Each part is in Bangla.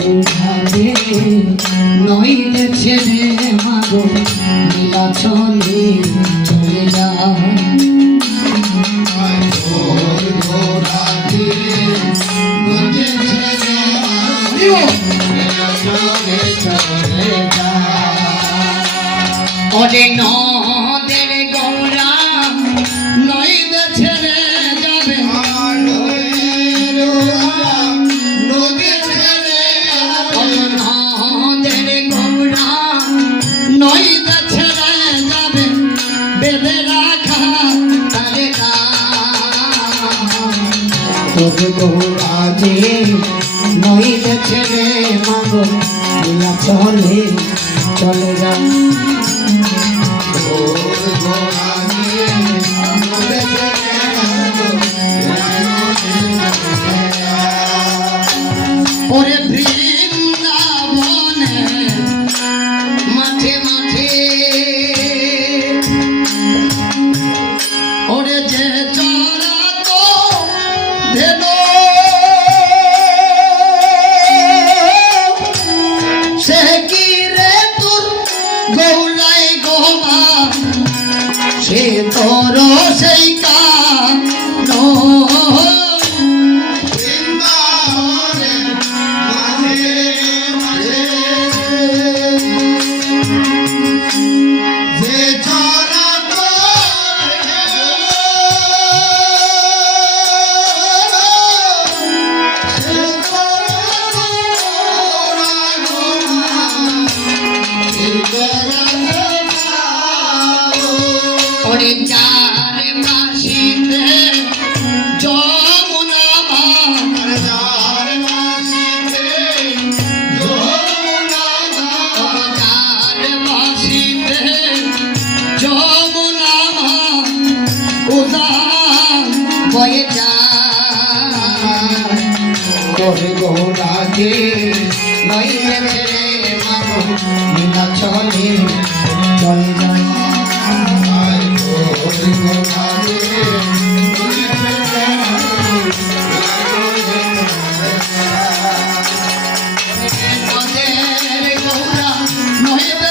দুর্ভাগে নইলে ছেলে মাগো নীলা তবে গৌরা যে নইলে ছেড়ে মাগো লীলা চলে চলে যা ওরে বৃন্দাবনে মাঠে মাঠে ওরে যে ওরে করে গৌরাজে নইলে ছেড়ে মাগো লীলা চলে চলে যায়। নদের গৌরা নইলে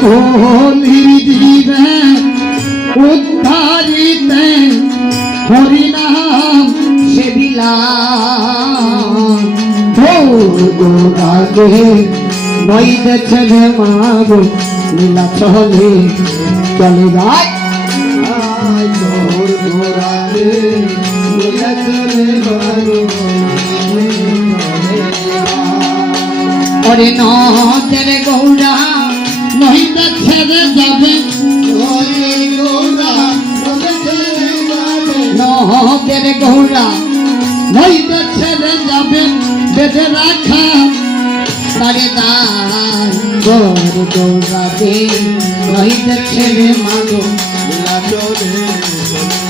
কহলি জীবে উদ্ধারিতে। হরিনাম সে বিলাম গোরাগে নই দেখে মাগো লীলা চলে চলে তোর বারো ওরে নদের গৌরা নহিতে ছেড়ে যাবে। নদের গৌরা নহিতে ছেড়ে যাবে। বেঁধে রাখা তারে দান গৌর গৌরা দে ছেলে মাগো চলে